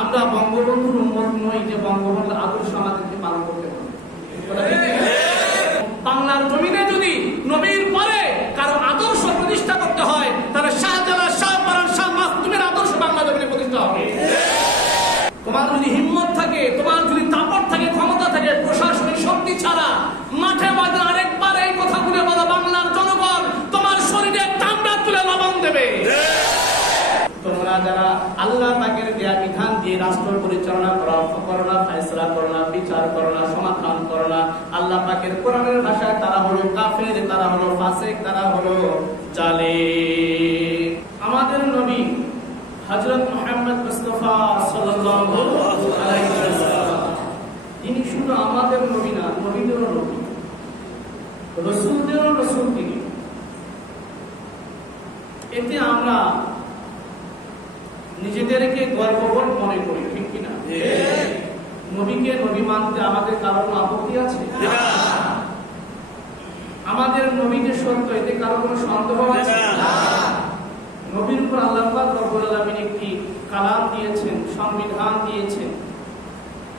আমরা বঙ্গবন্ধুর উম্মত নই যে বঙ্গবন্ধুর আদর্শ আমাদেরকে পালন করতে হবে। বাংলার জমিনে যদি নবীর পরে কারো আদর্শ প্রতিষ্ঠা করতে হয় তাহলে শাহজালাল, শাহপরান, শাহ মাসুমের আদর্শ বাংলা জমিনে প্রতিষ্ঠা হবে। তোমার যদি হিম্মত থাকে, তোমার যদি তাপট থাকে, ক্ষমতা থাকে, প্রশাসনিক শক্তি ছাড়া মাঠে মাঠে আরেকবার এই কথাগুলো বলা, বাংলার জনগণ তোমার শরীরে চামড়া তুলে লবণ দেবে। তোমরা যারা আল্লাহ পাকের দেয়া বিধান দিয়ে রাষ্ট্র পরিচালনা করো না, ফয়সালা করো না, বিচার করো না, সমাধান করো না, আল্লাহ পাকের কোরআনের ভাষায় তারা হলো কাফের, তারা হলো ফাসিক, তারা হলো জালিম। আমাদের নবী হযরত মুহাম্মদ মুস্তাফা সাল্লাল্লাহু আলাইহি ওয়াসাল্লাম তিনি শুধু আমাদের নবী না, নবীদেরও নবী, রাসূলদেরও রাসূল তিনি। এতে আমরা নিজেদেরকে গর্ববোধ মনে করি, ঠিক কিনা? নবীকে নবী মানতে আমাদের কারো আপত্তি আছে? আমাদের নবীকে সত্য, এতে কারো কোনো সন্দেহ আছে? নবীর উপর আল্লাহ পাক রব্বুল আলামিন একটি কালাম দিয়েছেন, সংবিধান দিয়েছেন।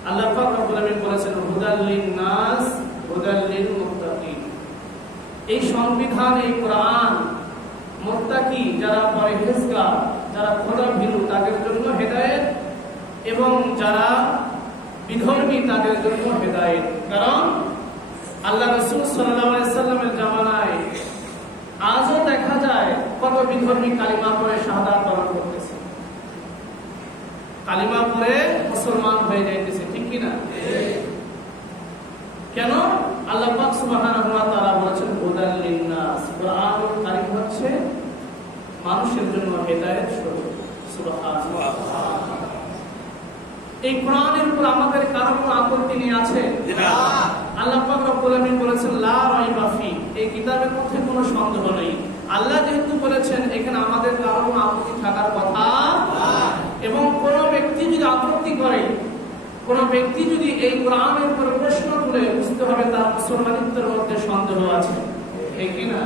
আল্লাহ পাক রব্বুল আলামিন বলেছেন হুদাল লিন-নাস হুদাল লিল-মুত্তাকিন। এই সংবিধান, এই কোরআন মুত্তাকি যারা পরহেজগার, যারা খোদা ভীরু তাদের জন্য হেদায়েত, এবং যারা বিধর্মী তাদের জন্য হেদায়েত। কারণ আল্লাহ রাসূল সাল্লাল্লাহু আলাইহি ওয়াসাল্লামের জামানায় আজও দেখা যায় কত বিধর্মী কালিমা পড়ে শাহাদাত বরণ করতেছে, কালিমা পড়ে মুসলমান হয়ে যাইতেছে, ঠিক কি না? কেন? আল্লাহ পাক সুবহানাহু ওয়া তাআলা বলেছেন হুদাল লিন-নাস, কোরআনুল কারীম হচ্ছে মানুষের জন্য হেদায়েত স্বরূপ। সুবহানাল্লাহ। এই কোরআনের উপর আমাদের কারো কোনো আপত্তি নেই আছে? না। আল্লাহ পাক রব্বুল আলামিন বলেছেন লা রাইবা ফি, এই কিতাবের মধ্যে কোনো সন্দেহ নেই। আল্লাহ যেহেতু বলেছেন এখানে আমাদের কারো কোনো আপত্তি থাকার কথা না। এবং কোন ব্যক্তি যদি আপত্তি করে, কোন ব্যক্তি যদি এই কোরআনের উপর প্রশ্ন তুলে, বুঝতে হবে তার মুসলমানিত্বের মধ্যে সন্দেহ আছে, ঠিক কি না?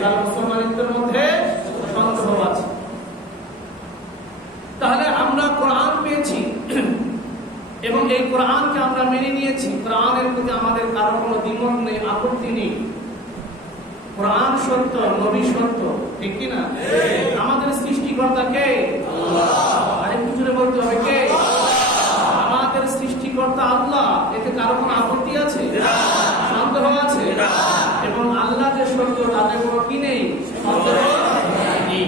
তার মুসলমানিত্বের মধ্যে সন্দেহ আছে। তাহলে আমরা কোরআন পেয়েছি এবং এই কোরআনকে আমরা মেনে নিয়েছি, কোরআনের প্রতি আমাদের কারো কোনো দ্বিমত নেই, আপত্তি নেই। কোরআন সত্য, নবী সত্য, ঠিক কি না? আমাদের সৃষ্টিকর্তা কে? আল্লাহ। আরেকটু জোরে বলতে হবে কে? আমাদের সৃষ্টিকর্তা আল্লাহ। এতে কারো কোনো আপত্তি আছে? না। সন্দেহ আছে? না। এবং আল্লাহ যে সত্য তাতে কোনো কি নেই? সন্দেহ নেই।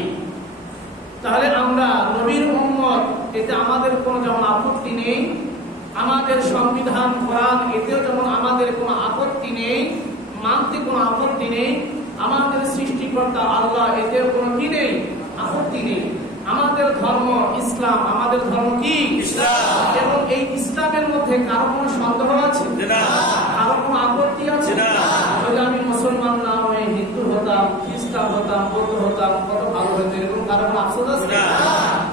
তাহলে আমরা নবীর উম্মত, এতে আমাদের কোনো যেমন আপত্তি নেই, আমাদের সংবিধান কোরআন এতেও যেমন আমাদের কোনো আপত্তি নেই, মানতে কোনো আপত্তি নেই, আমাদের সৃষ্টিকর্তা আল্লাহ এতেও কোনো কি নেই? আপত্তি নেই। আমাদের ধর্ম ইসলাম, আমাদের ধর্ম কি? ইসলাম। এবং এই ইসলামের মধ্যে কারো কোনো সন্দেহ আছে? না। কারো কোনো আপত্তি আছে? না। যদি আমি মুসলমান না হয়ে হিন্দু হতাম, খ্রিস্টান হতাম, বৌদ্ধ হতাম, কত ভালো হতো, এরকম কারো কোনো আফসোস আছে? না।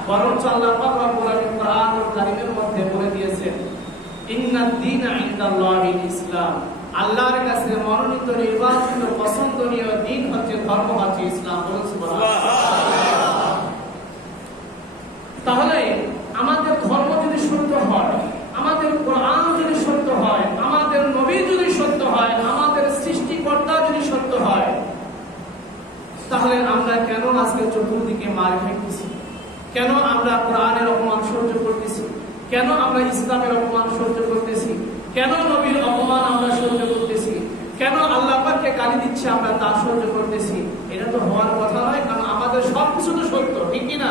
বরঞ্চ আল্লাহ পাক রব্বুল আলামিন কোরআনুল কারীমের মধ্যে বলে দিয়েছেন ইন্নাদ দীনা ইনদাল্লাহিল ইসলাম, আল্লাহর কাছে মনোনীত, নির্বাচিত, পছন্দনীয় দিন হচ্ছে, ধর্ম হচ্ছে ইসলাম। বলুন সুবহানাল্লাহ। তাহলে আমাদের ধর্ম যদি সত্য হয়, আমাদের কোরআন যদি সত্য হয়, আমাদের নবী যদি সত্য হয়, আমাদের সৃষ্টিকর্তা যদি সত্য হয়, তাহলে আমরা কেন আজকে চতুর্দিকে মার খাইতেছি? কেন আমরা কোরআনের অপমান সহ্য করতেছি? কেন আমরা ইসলামের অপমান সহ্য করতেছি? কেন নবীর অপমান আমরা সহ্য করতেছি? কেন আল্লাহ পাককে গালি দিচ্ছে আমরা তা সহ্য করতেছি? এটা তো হওয়ার কথা নয়, কারণ আমাদের সবকিছু তো সত্য, ঠিক কি না?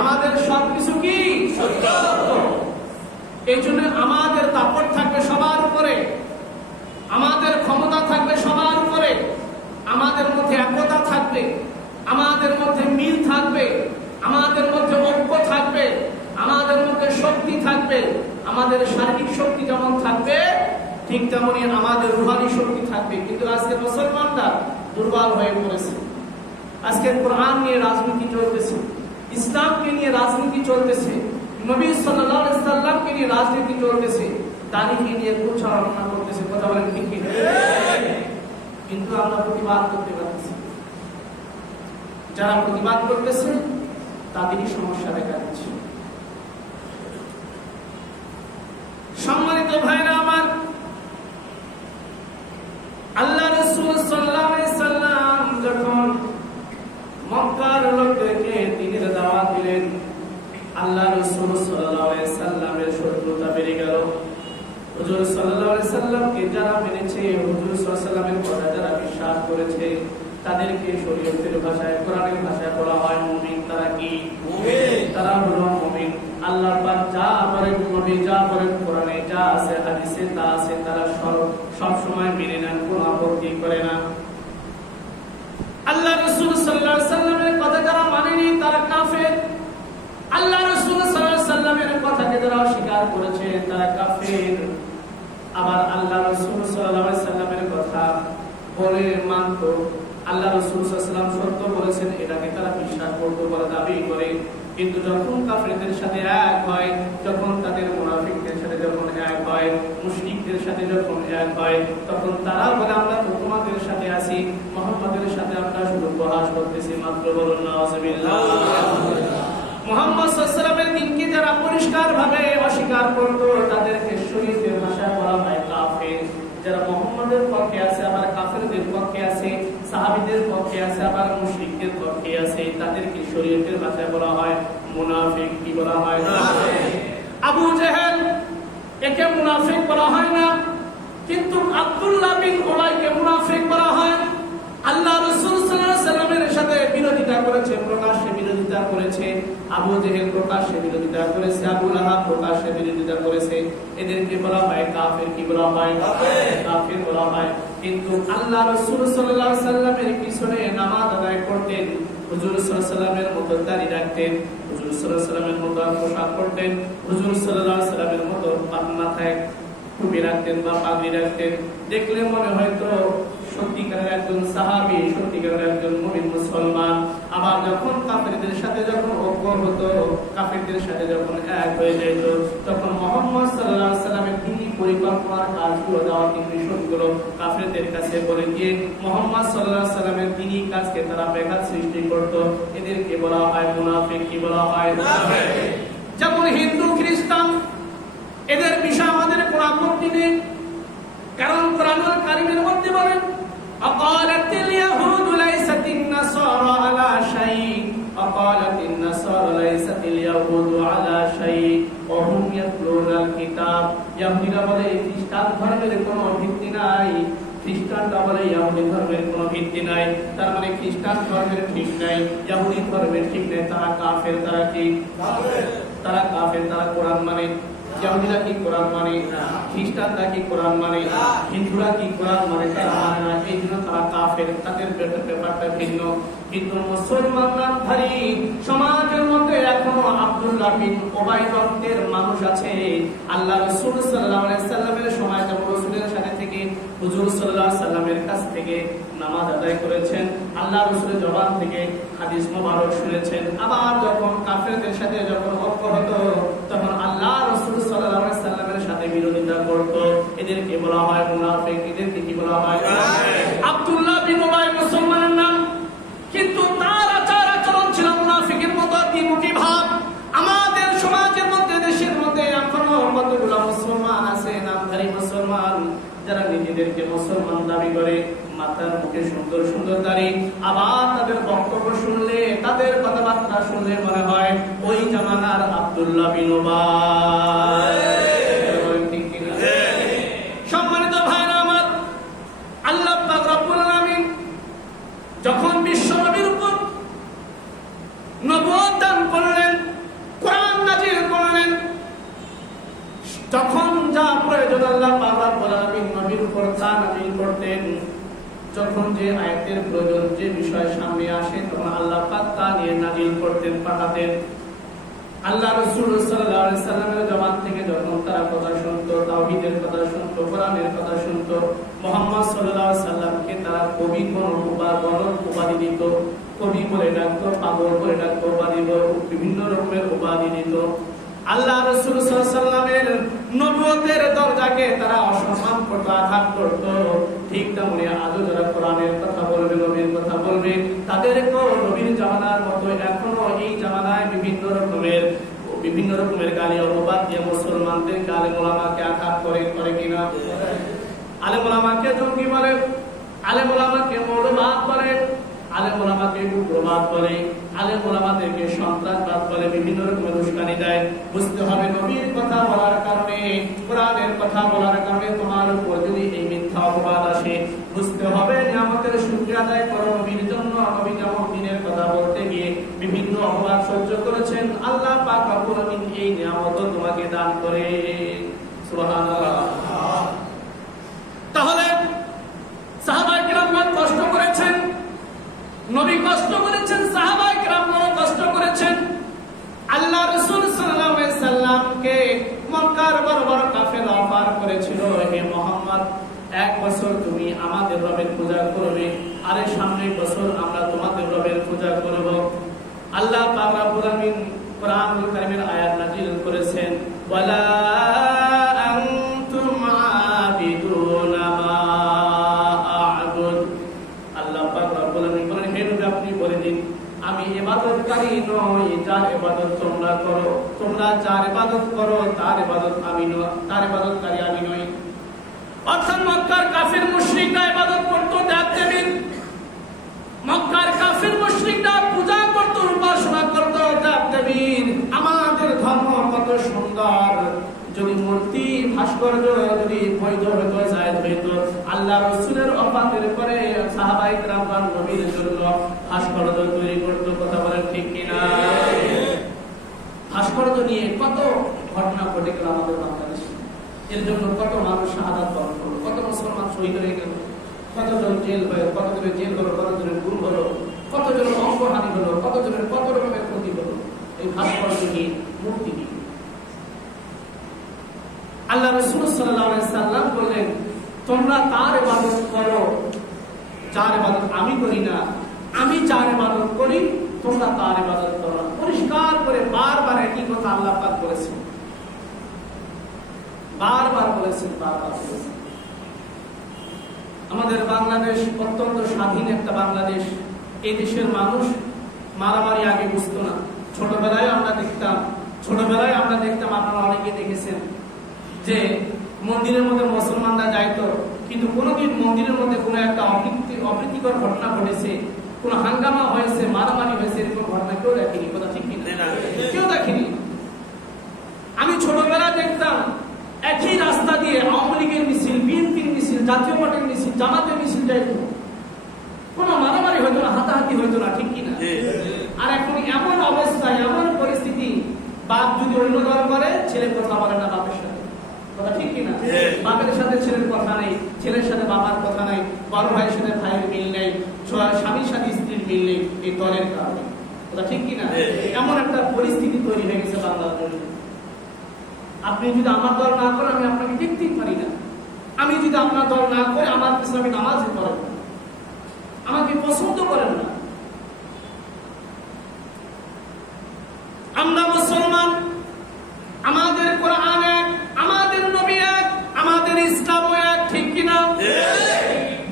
আমাদের সবকিছু কি সত্য। এই জন্য আমাদের দাপট থাকবে সবার উপরে, আমাদের ক্ষমতা থাকবে সবার উপরে, আমাদের মধ্যে একতা থাকবে, আমাদের মধ্যে মিল থাকবে, আমাদের মধ্যে ঐক্য থাকবে, আমাদের মধ্যে শক্তি থাকবে। আমাদের শারীরিক শক্তি যেমন থাকবে, ঠিক তেমনি আমাদের রুহানি শক্তি থাকবে। কিন্তু আজকে মুসলমানরা দুর্বল হয়ে পড়েছে। আজকে কোরআন নিয়ে রাজনীতি চলতেছে, ইসলামকে নিয়ে রাজনীতি চলতেছে, নবী সাল্লাল্লাহু আলাইহি সাল্লামকে নিয়ে রাজনীতি চলতেছে, দাড়িকে নিয়ে প্রচারণা করতেছে। কথা বলেন ঠিক কি? কিন্তু আমরা প্রতিবাদ করতে পারতেছি। যারা প্রতিবাদ করতেছে তাদেরই সমস্যা দেখা দিচ্ছে। ভাইরা আমার, আল্লাহ রাসূল সাল্লাল্লাহু আলাইহি সাল্লাম যখন মক্কার লোকদেরকে দ্বীনের দাওয়াত দিলেন, আল্লাহ রাসূল সাল্লাল্লাহু আলাইহি সাল্লামের শত্রুতা বেড়ে গেল। হুজুর সাল্লাল্লাহু আলাইহি সাল্লামকে যারা মেনেছে, হুজুর সাল্লাল্লাহু আলাইহি সাল্লামের কথা যারা বিশ্বাস করেছে, তাদেরকে শরীয়তের ভাষায়, কোরআনের ভাষায় বলা হয় মুমিন। তারা কি? মুমিন। তারা হলো মুমিন। আল্লাহর পাক যা বলেন নবী, যা বলেন কোরআনে, যা আছে হাদিসে, তা আছে, তারা সব সময় মেনে নেন, কোনো আপত্তি করে না। আল্লাহ রাসূল সাল্লাল্লাহু আলাইহি সাল্লামের কথা যারা মানেনি তারা কাফের। আল্লাহ রাসূল সাল্লাল্লাহু আলাইহি সাল্লামের কথাকে যারা অস্বীকার করেছে তারা কাফের। আবার আল্লাহ রাসূল সাল্লাল্লাহু আলাইহি সাল্লামের কথা বলে মানত, আল্লাহ রাসূল সাল্লাল্লাহু আলাইহি সাল্লাম সত্য বলেছেন এটাকে তারা বিশ্বাস করতে বলে দাবি করে। কিন্তু যখন কাফেরদের সাথে এক হয়, যখন তাদের মুনাফিকদের সাথে যখন এক হয়, মুশরিকদের সাথে যখন এক হয়, তখন তারা বলে আমরা তো তোমাদের সাথে আছি, মুহাম্মাদের সাথে আমরা শুধু উপহাস করতেছি মাত্র। বলুন নাউযুবিল্লাহ। মুহাম্মদ সাল্লাল্লাহু আলাইহি ওয়াসাল্লামের দিনকে যারা পরিষ্কারভাবে অস্বীকার করত তাদেরকে শরীয়তের ভাষায় বলা হয় কাফের। যারা মুহাম্মাদের পক্ষে আছে আবার কাফেরদের পক্ষে আছে, সাহাবীদের পক্ষে আছে আবার মুশরিকদের পক্ষে আছে, তাদেরকে শরীয়তের ভাষায় বলা হয় মুনাফিক। কি বলা হয়? আবু জেহেল একে মুনাফিক বলা হয় না, কিন্তু আব্দুল্লাহ বিন উবাইকে মুনাফিক বলা হয়। আল্লাহ রাসূল সাল্লাল্লাহু আলাইহি ওয়াসাল্লামের সাথে বিরোধিতা করেছে, প্রকাশ্যে বিরোধিতা করেছে। আবু জেহেল প্রকাশ্যে বিরোধিতা করেছে, আবু লাহাব প্রকাশ্যে বিরোধিতা করেছে। এদেরকে বলা হয় কাফের। কি বলা হয়? কাফের বলা হয়। কিন্তু আল্লাহ রাসূল সাল্লাল্লাহু আলাইহি ওয়াসাল্লামের পিছনে নামাজ আদায় করতেন, হুজুর সাল্লাল্লাহু আলাইহি ওয়াসাল্লামের মতো দাড়ি রাখতেন, হুজুর সাল্লাল্লাহু আলাইহি ওয়াসাল্লামের মতো পোশাক পরতেন, হুজুর সাল্লাল্লাহু আলাইহি ওয়াসাল্লামের মতো মাথায় টুপি রাখতেন বা পাগড়ি রাখতেন। দেখলে মনে হয়তো সত্যিকারের একজন সাহাবী, সত্যিকারের একজন মুমিন মুসলমান। আবার যখন কাফেরদের সাথে যখন ঐক্য হতো, কাফেরদের সাথে যখন এক হয়ে যেত, তখন মুহাম্মদ সাল্লাল্লাহু আলাইহি ওয়াসাল্লামের দ্বীনি পরিকল্পনার কাজগুলো, দাওয়াতি মিশনগুলো কাফেরদের কাছে বলে দিয়ে মুহাম্মদ সাল্লাল্লাহু আলাইহি ওয়াসাল্লামের দ্বীনি কাজকে তারা ব্যাঘাত সৃষ্টি করত। এদেরকে বলা হয় মুনাফিক। কি বলা হয়? মুনাফিক। যেমন হিন্দু, খ্রিস্টান, এদের বিষয়ে আমাদের কোনো আপত্তি নেই, কারণ কোরআনুল কারীমের মধ্যে বলেন আকালাতিল ইয়াহুদু লাইসাতিন নাসারা আলা শাইء আকালাতিন নাসারা লাইসাতিল ইয়াহুদু আলা শাইء ওয়া হুম ইয়াতলুনাল কিতাব। ইহুদিরা বলে খ্রিস্টান ধর্মের কোনো ভিত্তি নাই, খ্রিস্টানরা বলে ইহুদি ধর্মের কোনো ভিত্তি নাই। তার মানে খ্রিস্টান ধর্মের ঠিক নাই, ইহুদি ধর্মের ঠিক নাই, তারা কাফের। তারা কি? কাফের। তারা কাফের। তারা কোরআন মানে। ইহুদিরা কি কোরআন মানে? খ্রিস্টানরা কি কোরআন মানে? হিন্দুরা কি কোরআন মানে? তারা মানে না, এই জন্য তারা কাফের। তাদের ব্যাপারটা ভিন্ন। কিন্তু মুসলমান নামধারী সমাজের মধ্যে এখনো আব্দুল্লাহ বিন উবাই রক্তের মানুষ আছে। আল্লাহ রাসূল সাল্লাল্লাহু আলাইহি সাল্লামের সময় যখন রাসূলের সাথে থেকে হুজুর সাল্লাল্লাহু আলাইহি সাল্লামের কাছ থেকে নামাজ আদায় করেছেন, আল্লাহ রাসূলের জবান থেকে হাদিস মোবারক শুনেছেন। আবার যখন কাফেরদের সাথে যখন ঐক্য হতো, তখন আল্লাহ রাসূল সাল্লাল্লাহু আলাইহি সাল্লামের সাথে বিরোধিতা করত। এদেরকে বলা হয় মুনাফিক। এদেরকে কি বলা হয়? আব্দুল্লাহ বিন উবাই মুসলমানের নাম, কিন্তু তার আচার আচরণ ছিল মুনাফিকের মতো, দ্বিমুখী ভাব। আমাদের সমাজের মধ্যে, দেশের মধ্যে এখনো কতগুলো মুসলমান আছে, নামধারী মুসলমান, যারা নিজেদেরকে মুসলমান দাবি করে, মাথার মুখে সুন্দর সুন্দর দাড়ি। আবার তাদের বক্তব্য শুনলে, তাদের কথাবার্তা শুনলে মনে হয় ওই জামানার আব্দুল্লাহ বিন উবাই। সম্মানিত ভাইরা আমার, আল্লাহ পাক রব্বুল আলামিন যখন বিশ্ব নবীর উপর নবুয়ত দান করলেন, কোরআন নাযিল করলেন, তখন যা প্রয়োজন আল্লাহ পাক রব্বুল আলামিন নবীর উপর তা নাযিল করতেন। যখন যে আয়াতের প্রয়োজন, যে বিষয় সামনে আসে, তখন আল্লাহ পাক তা নিয়ে নাযিল করতেন, পাঠাতেন। আল্লাহ রাসূল সাল্লাল্লাহু আলাইহি সাল্লামের জবান থেকে যখন তারা কথা শুনতো, তাওহীদের কথা শুনতো, কোরআনের কথা শুনতো, মুহাম্মদ সাল্লাল্লাহু আলাইহি সাল্লামকে তারা কবি উপাধি দিত। কবি বলে ডাকতো, পাগল বলে ডাকতো, বিভিন্ন রকমের উপাধি দিত। আল্লাহ রাসূল সাল্লাল্লাহু আলাইহি সাল্লামের নবুয়তের দরজাকে তারা অসম্মান করত, আঘাত করত। ঠিক তেমনি আজও যারা কোরআনের কথা বলবে, নবীর কথা বলবে, তাদেরকেও নবীর জামানার মতো এখনো এই জামানায় বিভিন্ন রকমের গালি অপবাদ দিয়ে মুসলমানদের আলেম ওলামাকে আঘাত করে। আলেম ওলামাকে জঙ্গি বলে, আলেম ওলামাকে মৌলবাদ বলে, আলেম ওলামাকে উগ্রবাদ বলে, আলেম ওলামাদেরকে সন্ত্রাসবাদ বলে, বিভিন্ন রকমের উস্কানি দেয়। বুঝতে হবে নবীর কথা বলার কারণে, কোরআনের কথা বলার কারণে তোমার উপর যদি এই মিথ্যা অপবাদ আসে, বুঝতে হবে নিয়ামতের শুকরিয়া আদায় করো নবীর জন্য। নবী যেমন দ্বীনের কথা বলতে গিয়ে বিভিন্ন অপবাদ সহ্য করেছেন, আল্লাহ পাক রব্বুল আমিন এই নিয়ামত তোমাকে দান করে। সুবহানাল্লাহ। তাহলে সাহাবায়ে কেরাম কষ্ট করেছেন, নবী কষ্ট করেছেন, সাহাবায়ে কেরাম কষ্ট করেছেন। আল্লাহ রাসূল সাল্লাল্লাহু আলাইহি সাল্লামকে মক্কার বড় বড় কাফের অফার করেছিল, হে মুহাম্মদ, এক বছর তুমি আমাদের রবের পূজা করবে, আর সামনের বছর আমরা তোমাদের রবের পূজা করব। আল্লাহ পাক রব্বুল আমিন কোরআনুল কারীমের আয়াত নাযিল করেছেন, ওয়ালা আনতুম আবিদুনা মা আ'বুদ। আল্লাহ পাক রব্বুল আমিন বলেন, হে নবী আপনি বলে দিন, আমি ইবাদতকারী নই, যার ইবাদত তোমরা করো, তোমরা যার ইবাদত করো তার ইবাদত আমি নই, তার ইবাদতকারী আমি নই। অর্থাৎ মক্কার কাফির মুশরিকরা ইবাদত করতো দেব-দেবীর, মক্কার কাফির মুশরিকরা পূজা করতো, উপাসনা করতো দেব-দেবীর। আমাদের ধর্ম কত সুন্দর, যদি মূর্তি ভাস্কর্য যদি বৈধ হতো, জায়েজ হতো, আল্লাহ রাসূলের ওফাতের পরে সাহাবায়ে কেরাম নবীর জন্য ভাস্কর্য তৈরি করতো। কথা বলেন ঠিক কিনা? ভাস্কর্য নিয়ে কত ঘটনা ঘটে গেল আমাদের বাংলাদেশে, এর জন্য কত মানুষ শাহাদাত বরণ করলো, কত মুসলমান শহীদ হয়ে গেল, কতজন জেল হয়ে, কতজনের জেল হলো, কতজনের গুম হলো, কতজনের অঙ্গহানি হলো, কতজনের কত রকমের ক্ষতি হলো এই ভাস্কর্য নিয়ে, মূর্তি নিয়ে। আল্লাহ রাসূল সাল্লাল্লাহু আলাইহি সাল্লাম বললেন, তোমরা তার ইবাদত করো যার ইবাদত আমি করি না, আমি যার ইবাদত করি তোমরা তার ইবাদত করো না। পরিষ্কার করে বারবার একই কথা আল্লাহ পাক বলেছেন, বারবার বলেছেন, বারবার বলেছেন। আমাদের বাংলাদেশ অত্যন্ত স্বাধীন একটা বাংলাদেশ। এই দেশের মানুষ মারামারি আগে বুঝতো না। ছোটবেলায় আমরা দেখতাম, আপনারা অনেকে দেখেছেন যে মন্দিরের মধ্যে মুসলমানরা যাইতো, কিন্তু কোনোদিন মন্দিরের মধ্যে কোনো একটা অপ্রীতিকর ঘটনা ঘটেছে, কোনো হাঙ্গামা হয়েছে, মারামারি হয়েছে, এরকম ঘটনা কেউ দেখেনি। কথা ঠিক কিনা? কেউ দেখেনি। আমি ছোটবেলায় দেখতাম একই রাস্তা দিয়ে আওয়ামী লীগের মিছিল, বিএনপির মিছিল, জাতীয় পার্টির মিছিল, জামাতের মিছিল যাইত, কোনো মারামারি হইতো না, হাতাহাতি হইতো না। ঠিক কিনা? আর এখন এমন অবস্থা, এমন পরিস্থিতি, বাপ যদি অন্য দল করে ছেলে কথা বলে না বাপের সাথে। কথা ঠিক কিনা? বাপের সাথে ছেলের কথা নেই, ছেলের সাথে বাবার কথা নাই, বড় ভাইয়ের সাথে ভাইয়ের মিল নেই, স্বামীর সাথে স্ত্রীর মিল নেই, এই দলের কারণে। কথা ঠিক কিনা? এমন একটা পরিস্থিতি তৈরি হয়ে গেছে বাংলাদেশে। আপনি যদি আমার দল না করেন আমি আপনাকে দেখতেই পারি না, আমি যদি আপনার দল না করে আমার পিছনে আমি নামাজই পড়েন না, আমাকে পছন্দ করেন না। আমরা মুসলমান, আমাদের কোরআন এক, আমাদের নবী এক, আমাদের ইসলাম এক। ঠিক কিনা?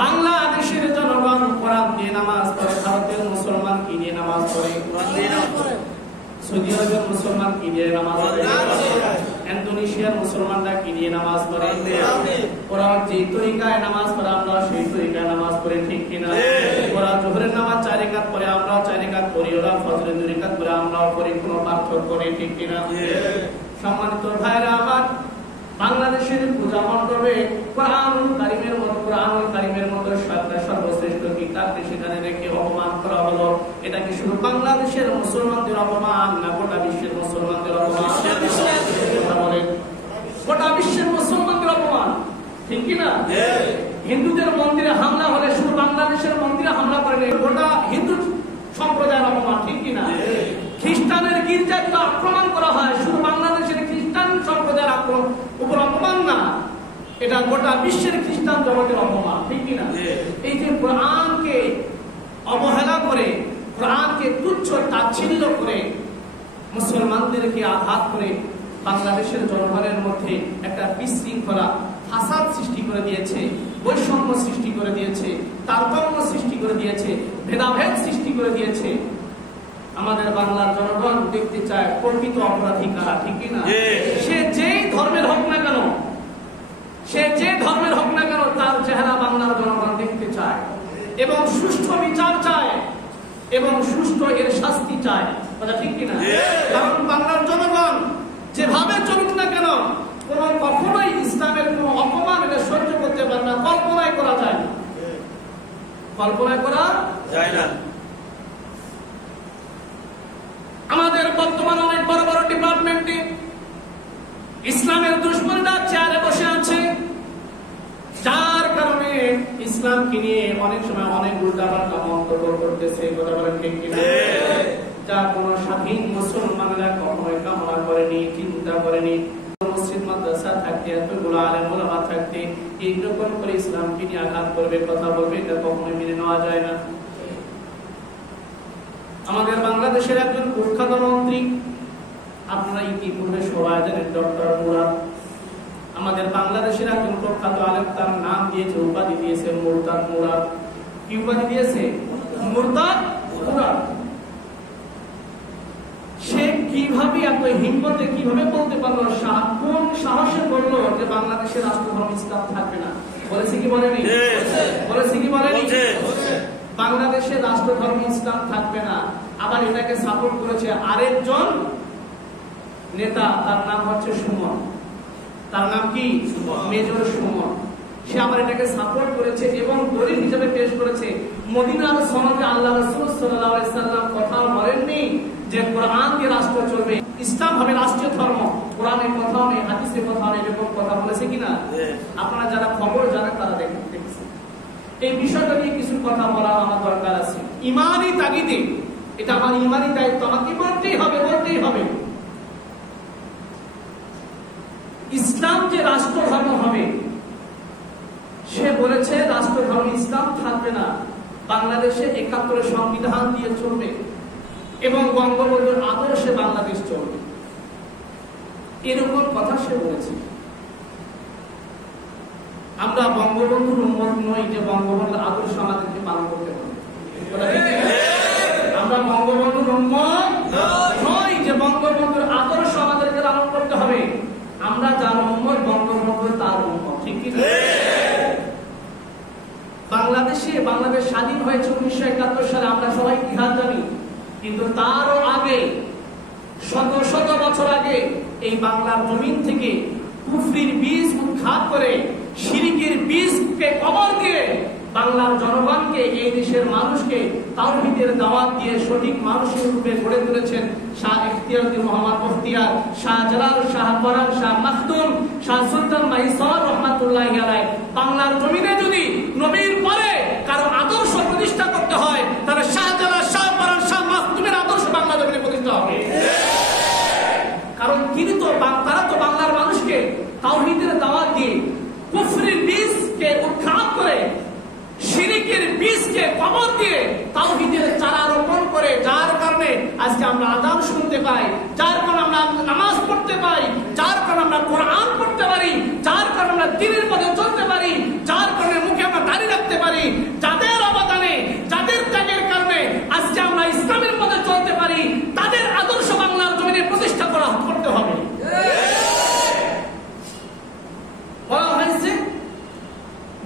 বাংলাদেশের জনগণ কোরআন দিয়ে নামাজ পড়ে, ভারতের মুসলমান কি দিয়ে নামাজ পড়ে, সৌদি আরবের মুসলমান কি দিয়ে নামাজ পড়ে, ইন্দোনেশিয়ার মুসলমানরা কি দিয়ে নামাজ পড়ে, ওরা যে তরিকায় নামাজ পড়ে আমরা সেই তরিকায় নামাজ পড়ে। ঠিক কিনা? ওরা জোহরের নামাজ 4 রাকাত পড়ে, আমরাও 4 রাকাত পড়ি, ওরা ফজরের 2 রাকাত পড়ে, আমরাও পড়ি, কোনো পার্থক্য নেই। ঠিক কিনা? সম্মানিত ভাইরা আমার, বাংলাদেশের পূজা মণ্ডপে কোরআনুল কারীমের মতো সর্বশ্রেষ্ঠ কিতাবকে সেখানে রেখে অপমান করা হলো। এটা কি শুধু বাংলাদেশের মুসলমানদের অপমান না গোটা বিশ্বের মুসলমানদের অপমান? বলেন, গোটা বিশ্বের মুসলমানদের অপমান। ঠিক কিনা? হিন্দুদের মন্দিরে হামলা হলে শুধু বাংলাদেশের মন্দিরে হামলা করে গোটা হিন্দু সম্প্রদায়ের অপমান। ঠিক কিনা? খ্রিস্টানের গির্জায় যদি আক্রমণ করা হয় শুধু বাংলাদেশের খ্রিস্টান সম্প্রদায়ের উপর অপমান না, এটা গোটা বিশ্বের খ্রিস্টান জগতের অপমান। ঠিক কিনা? এই যে কোরআনকে অবহেলা করে, কোরআনকে তুচ্ছ তাচ্ছিল্য করে, মুসলমানদেরকে আঘাত করে বাংলাদেশের জনগণের মধ্যে একটা বিশৃঙ্খলা, ফাসাদ সৃষ্টি করে দিয়েছে, বৈষম্য সৃষ্টি করে দিয়েছে, তারতম্য সৃষ্টি করে দিয়েছে, ভেদাভেদ সৃষ্টি করে দিয়েছে। আমাদের বাংলার জনগণ দেখতে চায় প্রকৃত অপরাধী কারা। ঠিক কিনা? সে যেই ধর্মের হোক না কেন, সে যে ধর্মের হোক না কেন, তার চেহারা বাংলার জনগণ দেখতে চায় এবং সুষ্ঠু বিচার চায় এবং সুষ্ঠু এর শাস্তি চায়। কথা ঠিক কিনা? কারণ বাংলার জনগণ যেভাবে চলুক না কেন কখনোই ইসলামের কোন অপমান এটা সহ্য করতে পারে না, কল্পনায় করা যায় না, কল্পনায় করা যায় না। আমাদের বর্তমান অনেক বড় বড় ডিপার্টমেন্টে ইসলামের দুশমনরা চেয়ারে বসে আছে, যার কারণে ইসলামকে নিয়ে অনেক সময় অনেক উল্টাপাল্টা মন্তব্য করতেছে। কথা বলেন ঠিক কিনা? যা কোন স্বাধীন মুসলমানরা কখনোই কামনা করেনি, চিন্তা করেনি। মসজিদ মাদ্রাসা থাকতে, এতগুলো আলেম ওলামা থাকতে এইরকম করে ইসলামকে নিয়ে আঘাত করবে, কথা বলবে, এটা কখনোই মেনে নেওয়া যায় না। আমাদের বাংলাদেশের একজন প্রখ্যাত মন্ত্রী, আপনারা ইতিপূর্বে সবাই জানেন, ডক্টর মুরাদ। আমাদের বাংলাদেশের একজন প্রখ্যাত আলেম, তার নাম দিয়েছে, উপাধি দিয়েছে মুরতাদ মুরাদ। কি উপাধি দিয়েছে? মুরতাদ মুরাদ। সে কিভাবে এত হিম্মতে কিভাবে বলতে পারলো, কোন সাহসে বললো যে বাংলাদেশের রাষ্ট্রধর্ম ইসলাম থাকবে না? বলেছে কি বলেনি? বলেছে কি বলেনি? বাংলাদেশের রাষ্ট্রধর্ম ইসলাম থাকবে না। আবার এটাকে সাপোর্ট করেছে আরেকজন নেতা, তার নাম হচ্ছে সুমন। তার নাম কি? মেজর সুমন। সে আবার এটাকে সাপোর্ট করেছে এবং দলিল হিসেবে পেশ করেছে। মদিনার সনদে আল্লাহ রাসূল সাল্লাল্লাহু আলাইহি সাল্লাম কথা বলেননি যে কোরআন দিয়ে রাষ্ট্র চলবে, ইসলাম হবে রাষ্ট্রীয় ধর্ম। কোরআনে কোথাও নেই, হাদিসে কোথাও নেই, এরকম কথা বলেছে কিনা? আপনারা যারা খবর জানেন তারা দেখেছেন। এই বিষয়টা নিয়ে কিছু কথা বলা আমার দরকার আছে। ইমানি তাগিদে, এটা আমার ইমানি দায়িত্ব, আমাকে বলতেই হবে, বলতেই হবে। ইসলাম যে রাষ্ট্র ধর্ম হবে, সে বলেছে রাষ্ট্র ধর্ম ইসলাম থাকবে না, বাংলাদেশে ৭১ সংবিধান দিয়ে চলবে এবং বঙ্গবন্ধুর আদর্শে বাংলাদেশ চলবে, এরকম কথা সে বলেছে। আমরা বঙ্গবন্ধুর উম্মত নই যে বঙ্গবন্ধুর আদর্শ আমাদেরকে পালন করতে হবে। আমরা বঙ্গবন্ধুর উম্মত নই যে বঙ্গবন্ধুর আদর্শ আমাদেরকে পালন করতে হবে। আমরা যার উম্মত, বঙ্গবন্ধু তার উম্মত। ঠিক কি? বাংলাদেশ স্বাধীন হয়েছে 1971 সালে, আমরা সবাই ইতিহাস জানি। কিন্তু তারও আগে, শত শত বছর আগে, এই বাংলার জমিন থেকে কুফরির বীজ উৎখাত করে, শিরকের বীজকে কবর দিয়ে বাংলার জনগণকে, এই দেশের মানুষকে তাওহীদের দাওয়াত দিয়ে সঠিক মানুষের রূপে গড়ে তুলেছেন শাহ ইখতিয়ারউদ্দিন মোহাম্মদ মুফতিয়ার, শাহ জালাল, শাহ পরান, শাহ মাখদুম, শাহ সুলতান মাইসর রহমাতুল্লাহি আলাইহি। বাংলার জমিনে যদি নবীর পরে কারো আদর্শ প্রতিষ্ঠা করতে হয়, তাহলে শাহ জালাল, শাহ পরান, শাহ মাখদুমের আদর্শ বাংলা জমিনে প্রতিষ্ঠা হবে। কারণ তারা তো বাংলার মানুষকে তাওহীদের দাওয়াত দিয়ে কুফরির বীজকে উৎখাত করে, শিরকের বীজকে কবর দিয়ে তাওহীদের চারা রোপণ করে, যার কারণে আজকে আমরা আযান শুনতে পাই, যার কারণে আমরা নামাজ পড়তে পাই, যার কারণে আমরা কোরআন পড়তে পারি, যার কারণে আমরা দ্বীনের পথে চলতে পারি, যার কারণে মুখে আমরা দাড়ি রাখতে পারি, যাদের অবদানে, যাদের ত্যাগের কারণে আজকে আমরা ইসলামের পথে চলতে পারি, তাদের আদর্শ বাংলার জমিনে প্রতিষ্ঠা করতে হবে। বলা হয়েছে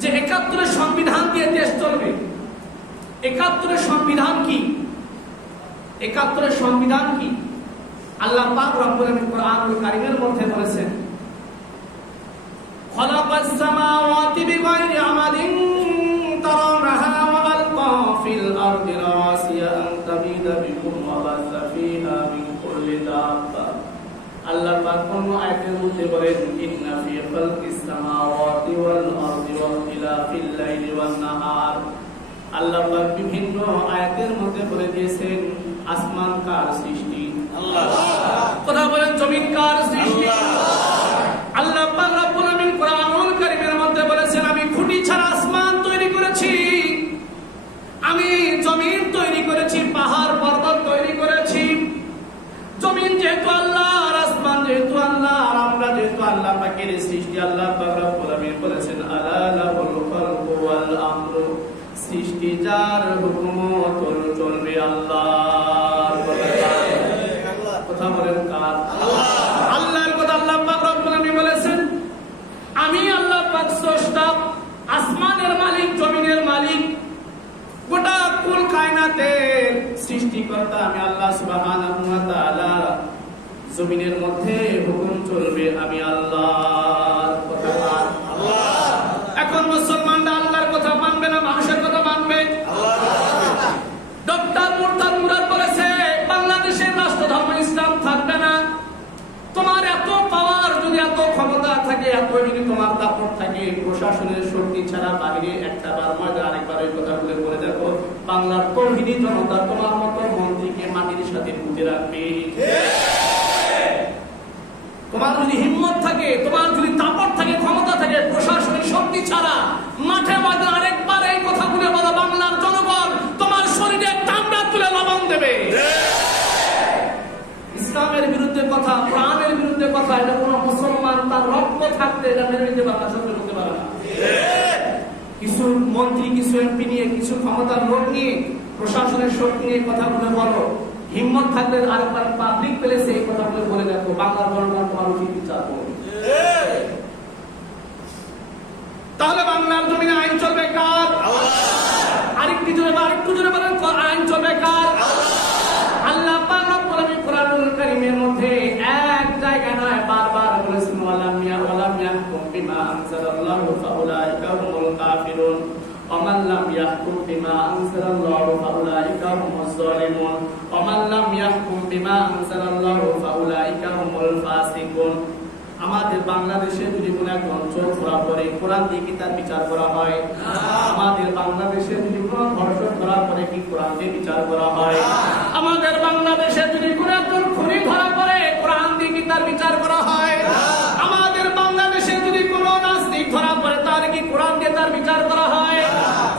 যে ৭১ সংবিধান দিয়ে দেশ চলবে। ৭১ সংবিধান কি? ৭১ সংবিধান কি? আল্লাহ পাক রব্বুল আলামিন কোরআনুল কারীমের মধ্যে বলেছেন, খালাকাস সামাওয়াতি বিগাইরি আমাদিন তারাউনাহা ওয়া আলকা ফিল আরদি রাওয়াসিয়া আন তামিদা বিকুম ওয়া বাসা ফিহা মিন কুল্লি দাব্বা। আল্লাহ পাক কোন আয়াতের মধ্যে বলেন, ইন্না ফি খালকিস সামাওয়াতি ওয়াল আরদি ওয়া ইখতিলাফিল লাইলি ওয়ান নাহার। আল্লাহ পাক বিভিন্ন আয়াতের মধ্যে বলে দিয়েছেন আসমান কার সৃষ্টি? আল্লাহ। কথা বলেন জমিন কার সৃষ্টি? আল্লাহ পাক রব্বুল আলামিন কোরআনুল কারীমের মধ্যে বলেছেন, আমি খুঁটি ছাড়া আসমান তৈরি করেছি, আমি জমিন তৈরি করেছি, পাহাড় পর্বত তৈরি করেছি। জমিন যেহেতু আল্লাহর, আসমান যেহেতু আল্লাহ, আর আমরা যেহেতু আল্লাহ পাকের সৃষ্টি, আল্লাহ পাক রব্বুল আলামিন বলেছেন, আলা লাহুল খালকু ওয়াল আমরু, সৃষ্টি যার হুকুমত চলবে আল্লাহর। কথা বলেন কার? আল্লাহর কথা। আল্লাহ পাক রব্বুল আলামিন বলেছেন, আমি আল্লাহ পাক স্রষ্টা, সৃষ্টিকর্তা আমি আল্লাহ সুবহানাহু ওয়া তাআলা, জমিনের মধ্যে হুকুম চলবে আমি আল্লাহর কথা আল্লাহ। এখন মুসলমানরা আল্লাহর কথা মানবে না মানুষের কথা মানবে? ডক্টর মুরতাদ মুরাদ বলেছে বাংলাদেশের রাষ্ট্র ধর্ম ইসলাম থাকবে না। তোমার এত পাওয়ার যদি, এত ক্ষমতা থাকে, এত যদি তোমার দাপট থাকে, প্রশাসনের শক্তি ছাড়া বাইরে একটা বার ময়দান আরেকবার ওই কথা বলে দেখো, বাংলার তৌহিদি জনতা তোমার মতো মন্ত্রীকে মাটির সাথে পুঁতে রাখবে। তোমার যদি হিম্মত থাকে, তোমার যদি দাপট থাকে, ক্ষমতা থাকে, প্রশাসনিক শক্তি ছাড়া মাঠে ময়দান আরেকবার এই কথা বলে বলো, বাংলার জনগণ তোমার শরীরে চামড়া তুলে লবণ দেবে। ইসলামের বিরুদ্ধে কথা, কোরআনের বিরুদ্ধে কথা, এটা কোন মুসলমান তার রক্ত থাকতে এটা মেনে নিতে পারে না, সহ্য করতে পারে না। কিছু মন্ত্রী, কিছু এমপি নিয়ে, কিছু ক্ষমতার লোক নিয়ে, প্রশাসনের শক্তি নিয়ে কথা বলো, হিম্মত থাকলে আরেকবার পাবলিক প্লেসে এই কথা বলে দেখো, বাংলার জনগণ তোমার উচিত বিচার করবে। তাহলে বাংলার জমিনে আইন চলবে কার? আরেকটু জোরে বলেন, আইন চলবে কার? আল্লাহ পাক রব্বুল আলামিন কোরআনুল কারীমের মধ্যে এক জায়গায় নয় বারবার বলেছেন, ওয়ালাম ইয়াহকুম বিমা আনজালাল্লাহু ফাউলাইকা হুমুল কাফিরুন ওয়া মান লাম ইয়াহকুম বিমা আনজালাল্লাহু ফাউলাইকা হুমুজ জালিমুন ওয়া মান লাম ইয়াহকুম বিমা আনজালাল্লাহু ফাউলাইকা হুমুল ফাসিকুন। আমাদের বাংলাদেশে যদি কোনো এক অঞ্চল ধরা পড়ে, কোরআন দিয়ে কি তার বিচার করা হয়? আমাদের বাংলাদেশে যদি কোনো ধর্ষণ ধরা পড়ে, কি কোরআন দিয়ে বিচার করা হয়? আমাদের বাংলাদেশে যদি কোনো একজন খুনি ধরা পড়ে, কোরআন দিয়ে কি তার বিচার করা হয়? আমাদের বাংলাদেশে যদি কোনো নাস্তিক ধরা পড়ে, তার কি কোরআন দিয়ে তার বিচার করা হয়?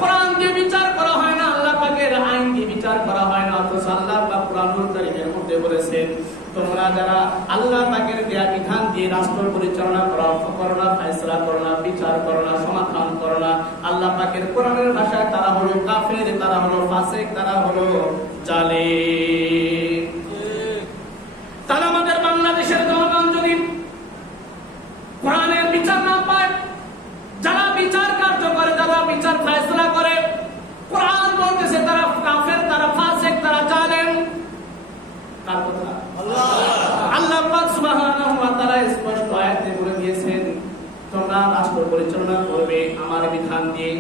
কোরআন দিয়ে বিচার করা হয় না, আল্লাহ পাকের আইন দিয়ে বিচার করা হয় না। অথচ আল্লাহ পাক কোরআনুল কারীমের মধ্যে বলেছেন, তোমরা যারা আল্লাহ পাকের দেয়া বিধান দিয়ে রাষ্ট্র পরিচালনা করো না, ফয়সালা করো না, বিচার করো না, সমাধান করো না, আল্লাহ পাকের কোরআনের ভাষায় তারা হলো কাফের, তারা হলো ফাসিক, তারা হলো জালিম। তাহলে আমাদের বাংলাদেশের জনগণ যদি কোরআনের বিচার না পায়, যারা বিচার কার্য করে, যারা বিচার ফয়সালা করে, কোরআন বলতেছে তারা কাফের, তারা ফাসিক, তারা জালিম। কার কথা? আল্লাহ পাক সুবহানাহু ওয়া তাআলা স্পষ্ট আয়াতে বলে দিয়েছেন, তোমরা রাষ্ট্র পরিচালনা করবে আমার বিধান দিয়ে।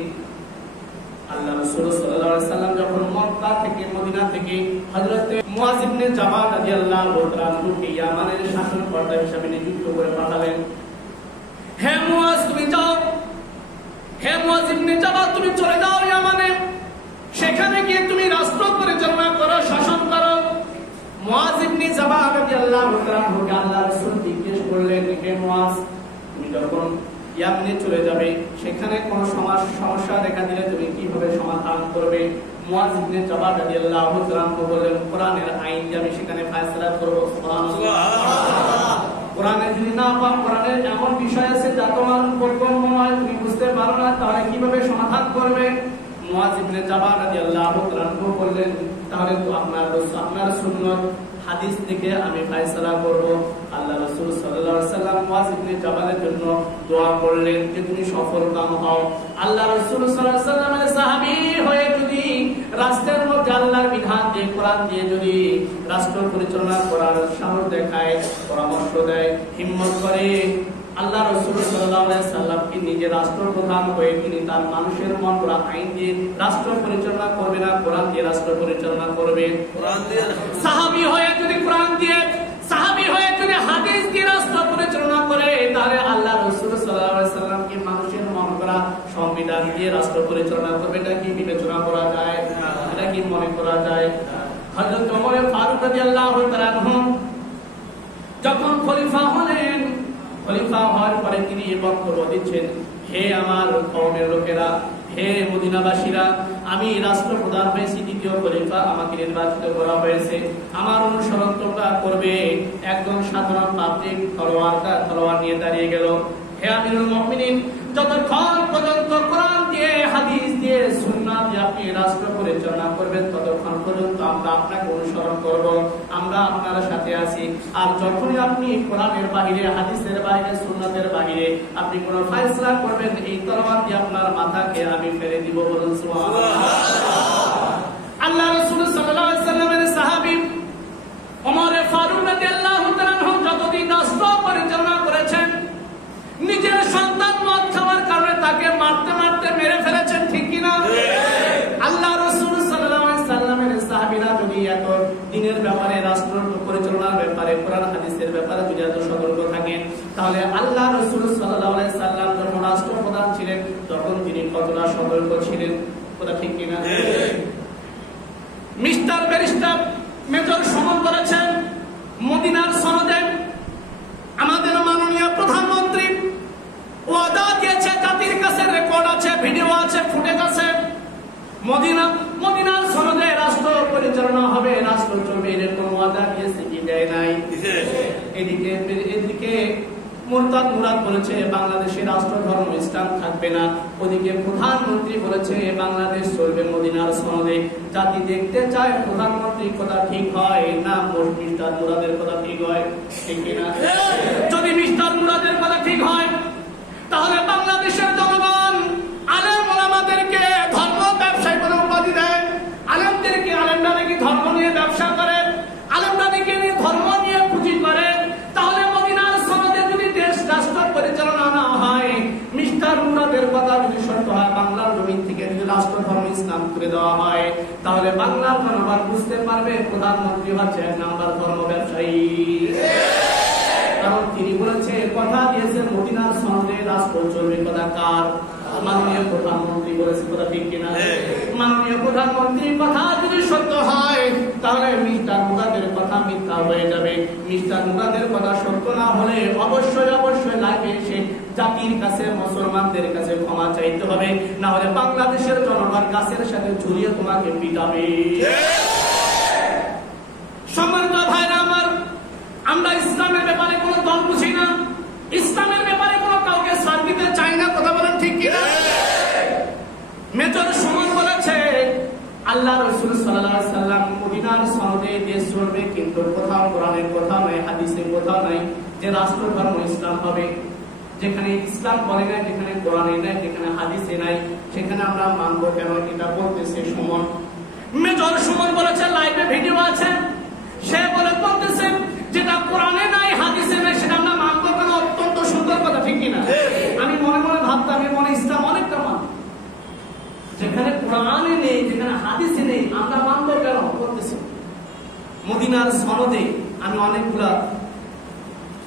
আল্লাহ রাসূল সাল্লাল্লাহু আলাইহি সাল্লাম যখন মক্কা থেকে, মদিনা থেকে হযরত মুয়াজ ইবনে জাবাল রাদিয়াল্লাহু তাআলা আনহুকে ইয়ামানের শাসনকর্তা হিসেবে নিযুক্ত করে পাঠালেন। হে মুয়াজ তুমি যাও, হে মুয়াজ ইবনে জাবাল তুমি চলে যাও ইয়ামানে, সেখানে গিয়ে তুমি রাষ্ট্র পরিচালনা করো, শাসন করো। মুয়াজ ইবনে জাবাল রাদিয়াল্লাহু তাআলা আনহুকে আল্লাহ রাসূল জিজ্ঞেস করলেন, হে মুয়াজ তুমি যখন ইয়ামানে চলে যাবে, সেখানে কোনো সমস্যা দেখা দিলে তুমি কিভাবে সমাধান করবে? মুয়াজ ইবনে জাবাল রাদিয়াল্লাহু তাআলা আনহু বললেন, কোরআনের আইন দিয়ে আমি সেখানে ফয়সালা করব। সুবহানাল্লাহ। কোরআনে যদি না পাও, কোরআনের এমন বিষয় আছে যা তোমার বোধগম্য নয়, তুমি বুঝতে পারো না, তাহলে কিভাবে সমাধান করবে? মুয়াজ ইবনে জাবাল রাদিয়াল্লাহু তাআলা আনহু বললেন, তাহলে তো আপনার সুন্নাত হাদিস থেকে আমি ফয়সালা করব। আল্লাহ রাসূল সাল্লাল্লাহু আলাইহি সাল্লাম মুয়াজ ইবনে জাবালের জন্য দোয়া করলেন যে তুমি সফলকাম হও। আল্লাহ রাসূল সাল্লাল্লাহু আলাইহি সাল্লামের সাহাবী হয়ে যদি রাষ্ট্রের মধ্যে আল্লাহর বিধান দিয়ে, কোরআন দিয়ে যদি রাষ্ট্র পরিচালনা করার সাহস দেখায়, পরামর্শ দেয়, হিম্মত করে, আল্লাহ রাসূল সাল্লাল্লাহু আলাইহি সাল্লাম কি নিজে রাষ্ট্রপ্রধান হয়ে তিনি তার মানুষের মন গড়া আইন দিয়ে রাষ্ট্র পরিচালনা করবে না, কোরআন দিয়ে রাষ্ট্র পরিচালনা করবে? কোরআন দিয়ে। সাহাবী হয়ে যদি কোরআন দিয়ে, সাহাবী হয়ে যদি হাদিস দিয়ে রাষ্ট্র পরিচালনা করে, তাহলে আল্লাহ রাসূল সাল্লাল্লাহু আলাইহি সাল্লাম কি মানুষের মন গড়া সংবিধান দিয়ে রাষ্ট্র পরিচালনা করবে? এটা কি বিবেচনা করা যায়? এটা কি মনে করা যায়? হযরত ওমর ফারুক রাদিয়াল্লাহু তাআলা আনহু যখন খলিফা হলেন, খলিফা হওয়ার পরে তিনি এই বক্তব্য দিচ্ছেন, হে আমার কওমের লোকেরা, হে মদিনাবাসীরা, আমি রাষ্ট্রপ্রধান হয়েছি, দ্বিতীয় খলিফা আমাকে নির্বাচিত করা হয়েছে, আমার অনুসরণ তোমরা করবে। একজন সাধারণ পাবলিক তলোয়ার নিয়ে দাঁড়িয়ে গেল। হে আমিরুল মুমিনিন, যতক্ষণ পর্যন্ত কোরআন দিয়ে, হাদিস দিয়ে, সুন্নাহ দিয়ে আপনি রাষ্ট্র পরিচালনা করবেন, ততক্ষণ পর্যন্ত আমরা আপনাকে অনুসরণ করব, আমরা আপনার সাথে আছি। আর যখনই আপনি কোরআনের বাহিরে, হাদিসের বাহিরে, সুন্নাতের বাহিরে আপনি কোনো ফয়সালা করবেন, এই তলোয়ার দিয়ে আপনার মাথাকে আমি ফেলে দিব। বলুন সুবহানাল্লাহ। আল্লাহ রাসূল সাল্লাল্লাহু আলাইহি সাল্লামের সাহাবী ওমর ফারুক রাদিয়াল্লাহু তাআলা যতদিন রাষ্ট্র পরিচালনা করেছেন, নিজের সন্তান মদ খাওয়ার কারণে তাকে মারতে মারতে মেরে ফেলেছেন, ঠিক কিনা? আল্লাহ রাসূল সাল্লাল্লাহু আলাইহি সাল্লামের সাহাবীরা যদি এত দিনের ব্যাপারে, রাষ্ট্র পরিচালনার ব্যাপারে, কোরআন হাদিসের ব্যাপারে যদি এত সতর্ক থাকেন, তাহলে আল্লাহ রাসূল সাল্লাল্লাহু আলাইহি সাল্লাম যখন রাষ্ট্রপ্রধান ছিলেন তখন তিনি কতটা সতর্ক ছিলেন, কথা ঠিক কিনা? মিস্টার ব্যারিস্টার মেজর সুমন বলেছেন, মদিনার সনদে আমাদের মাননীয় প্রধানমন্ত্রী ওয়াদা দিয়েছে, জাতির কাছে রেকর্ড আছে, ভিডিও আছে, ফুটেজ আছে, মদিনার সনদে রাষ্ট্র পরিচালনা হবে, রাষ্ট্র চলবে, এরকম ওয়াদা দিয়েছে কি দেয় নাই? এদিকে মুরতাদ মুরাদ বলেছে বাংলাদেশে রাষ্ট্র ধর্ম ইসলাম থাকবে না, ওদিকে প্রধানমন্ত্রী বলেছে বাংলাদেশ চলবে মদিনার সনদে। জাতি দেখতে চায় প্রধানমন্ত্রীর কথা ঠিক হয় না মিস্টার মুরাদের কথা ঠিক হয়, ঠিক কিনা? যদি মিস্টার মুরাদের কথা ঠিক হয় তাহলে বাংলাদেশের জনগণ আলেম ওলামাদেরকে ধর্ম ব্যবসায়ী বলে উপাধি দেয়, আলেমরা নাকি ধর্ম নিয়ে ব্যবসা করে, আলেমরা নাকি ধর্ম নিয়ে পুঁজি করে। তাহলে মদিনার সনদে যদি দেশ রাষ্ট্র পরিচালনা না হয়, মিস্টার মুরাদের কথা যদি সত্য হয়, বাংলার জমিন থেকে যদি রাষ্ট্র ধর্ম ইসলাম করে দেওয়া হয়, তাহলে বাংলার জনগণ বুঝতে পারবে প্রধানমন্ত্রী হচ্ছে এক নাম্বার ধর্ম ব্যবসায়ী। কারণ তিনি বলেছে, কথা দিয়েছেন মদিনার সনদে রাষ্ট্র চলবে, কথা কার? মাননীয় প্রধানমন্ত্রী বলেছে, কথা ঠিক কিনা? মাননীয় প্রধানমন্ত্রীর কথা যদি সত্য হয় তাহলে মিস্টার মুরাদের কথা মিথ্যা হয়ে যাবে। মিস্টার মুরাদের কথা সত্য না হলে অবশ্যই লাইভে এসে জাতির কাছে, মুসলমানদের কাছে ক্ষমা চাইতে হবে, না হলে বাংলাদেশের জনগণ গাছের সাথে ঝুলিয়ে তোমাকে পিটাবে। সম্মানিত ভাইরা আমার, আমরা ইসলামের ব্যাপারে কোনো দল বুঝি না, ইসলামের ব্যাপারে কোনো কাউকে সাথ দিতে চাই না, কথা বলেন ঠিক কিনা? মেজর সুমন বলেছে আল্লাহ রাসূল সাল্লাল্লাহু আলাইহি সাল্লাম মদিনার সনদে দেশ চলবে, কিন্তু কোথাও কোরআনের কথা নাই, হাদিসের কথা নাই যে রাষ্ট্র ধর্ম ইসলাম হবে। যেখানে ইসলাম বলে নাই, যেখানে কোরআনে নাই, যেখানে হাদিসে নাই, সেখানে আমরা মানবো কেন? এটা বলতেছে সুমন। মেজর সুমন বলেছে, লাইভে ভিডিও আছে, সে বলতেছে যেটা কোরআনে নাই, হাদিসে নাই, সেটা আমরা মানবো কেন? অত্যন্ত সুন্দর কথা, ঠিক কিনা? আমি মনে মনে ভাবতাম, মনে ইসলাম অনেকটা মান, যেখানে কোরআনে নেই, যেখানে হাদিসে নেই, আমরা মানবো কেন? করতেছি মদিনার সনদে। আমি অনেকগুলা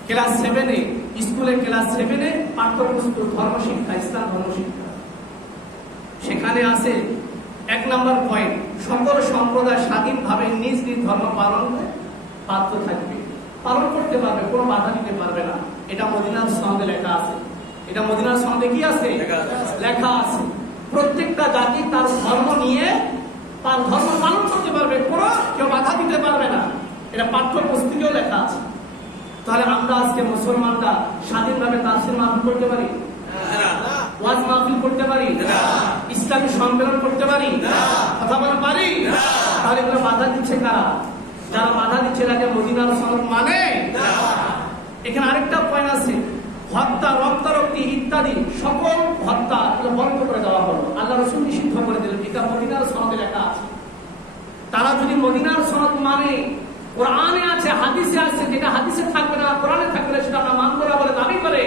ক্লাস 7-এ, স্কুলে ক্লাস 7-এ পাঠ্যপুস্তক ধর্মশিক্ষা, ইসলাম ধর্মশিক্ষা, সেখানে আছে 1 নম্বর পয়েন্ট, সকল সম্প্রদায় স্বাধীনভাবে নিজ নিজ ধর্ম পালন বাধ্য থাকবে, পালন করতে পারবে, কোনো বাধা দিতে পারবে না। এটা মদিনার সনদে লেখা আছে। এটা মদিনার সনদে কি আছে? লেখা আছে। প্রত্যেকটা জাতি তার ধর্ম নিয়ে তার ধর্ম পালন করতে পারবে, কোনো কেউ বাধা দিতে পারবে না। এটা পাঠ্যপুস্তকেও লেখা আছে। তাহলে আমরা আজকে মুসলমানরা স্বাধীনভাবে তাফসীর মাহফিল করতে পারি? ওয়াজ মাহফিল করতে পারি? ইসলামী সম্মেলন করতে পারি? কথা বলতে পারি? তাহলে এগুলো বাধা দিচ্ছে কারা? যারা বাধা দিচ্ছে এটাকে মদিনার সনদ মানে। এখানে আরেকটা পয়েন্ট আছে, হত্যা, রক্তারক্তি ইত্যাদি সকল হত্যা বন্ধ করে দেওয়া হলো, আল্লাহ রাসূল নিষিদ্ধ করে দিলেন। এটা মদিনার সনদে লেখা আছে। তারা যদি মদিনার সনদ মানে, কোরআনে আছে, হাদিসে আছে, যেটা হাদিসে থাকবে না, কোরআনে থাকবে সেটা আমরা মানবো না বলে দাবি করে,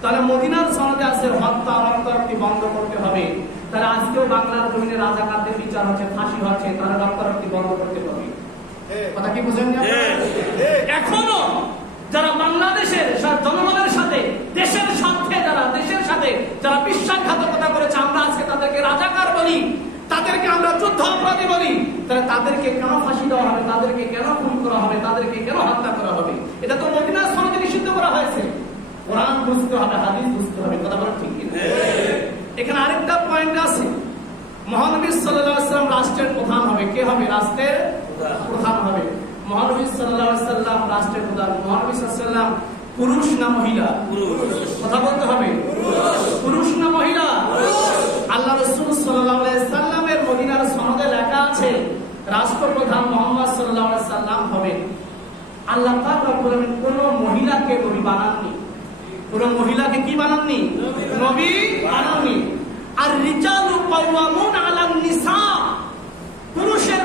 তাহলে মদিনার সনদে আছে হত্যা, রক্তারক্তি বন্ধ করতে হবে। তাহলে আজকেও বাংলার জমিনে রাজাকারদের বিচার হচ্ছে, ফাঁসি হচ্ছে, তাহলে রক্তারক্তি বন্ধ করতে হবে। কথা কি বুঝেন? এখনো যারা বাংলাদেশের জনগণের সাথে, দেশের স্বার্থে দেশের সাথে যারা বিশ্বাসঘাতকতা করেছে, আমরা আজকে তাদেরকে রাজাকার বলি, তাদেরকে আমরা যুদ্ধ অপরাধী বলি, তাহলে তাদেরকে কেন ফাঁসি দেওয়া হবে? তাদেরকে কেন খুন করা হবে? তাদেরকে কেন হত্যা করা হবে? এটা তো মদিনার সনদে নিষিদ্ধ করা হয়েছে। কোরআন বুঝতে হবে, হাদিস বুঝতে হবে, কথা বলা ঠিক কিনা? এখানে আরেকটা পয়েন্ট আছে, মহানবী সাল্লাল্লাহু আলাইহি ওয়াসাল্লাম রাষ্ট্রের প্রধান হবে। কে হবে? রাষ্ট্রের প্রধান হবে মহানবী সাল্লাল্লাহু আলাইহি ওয়াসাল্লাম, রাষ্ট্রের প্রধান। মহানবী সাল্লাল্লাহু আলাইহি ওয়াসাল্লাম পুরুষ না মহিলা? কথা বলতে হবে, পুরুষ না মহিলা? আল্লাহ রাসূল সাল্লাল্লাহু আলাইহি ওয়াসাল্লামের মদিনার সনদে লেখা আছে রাষ্ট্রপ্রধান মুহাম্মদ সাল্লাল্লাহু আলাইহি ওয়াসাল্লাম হবে। আল্লাহ পাক রব্বুল আলামিন কোন মহিলাকে নবী বানাননি, কোন মহিলাকে কি বানাননি? নবী বানাননি। আর রিজালু কাওয়ামুন আলান নিসা, পুরুষের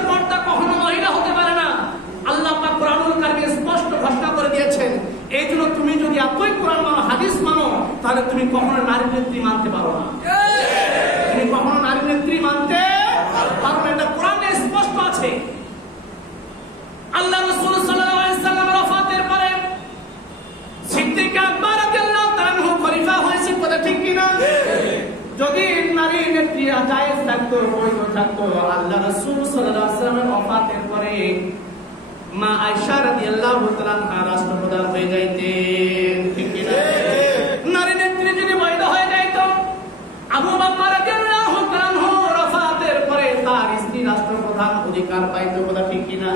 এই জন্য তুমি যদি এতই কোরআন মানো, হাদিস মানো, তাহলে তুমি কখনো নারী নেত্রী মানতে পারো না। তুমি কখনো নারী নেত্রী মানতে পারো না, এটা কোরআনে স্পষ্ট আছে। আল্লাহ রাসূল সাল্লাল্লাহু আলাইহি ওয়াসাল্লামের ওফাতের পরে সিদ্দিক আকবর রাদিয়াল্লাহু তাআলা আনহু খলিফা হয়েছে, কথা ঠিক কি না? যদি নারী নেত্রী জায়েজ থাকতো, বৈধ থাকতো, আল্লাহ রাসূল সাল্লাল্লাহু আলাইহি ওয়াসাল্লামের ওফাতের পরে মা আয়েশা রাদিয়াল্লাহু তাআলা আনহা রাষ্ট্রপ্রধান হয়ে যাইতেন, ঠিক কি না? নারী নেত্রী যদি বৈধ হয়ে যাইতো, আবু বকর রাদিয়াল্লাহু তাআলা আনহুর ওফাতের পরে তার স্ত্রী রাষ্ট্রপ্রধান অধিকার পাইতো, কথা ঠিক কি না?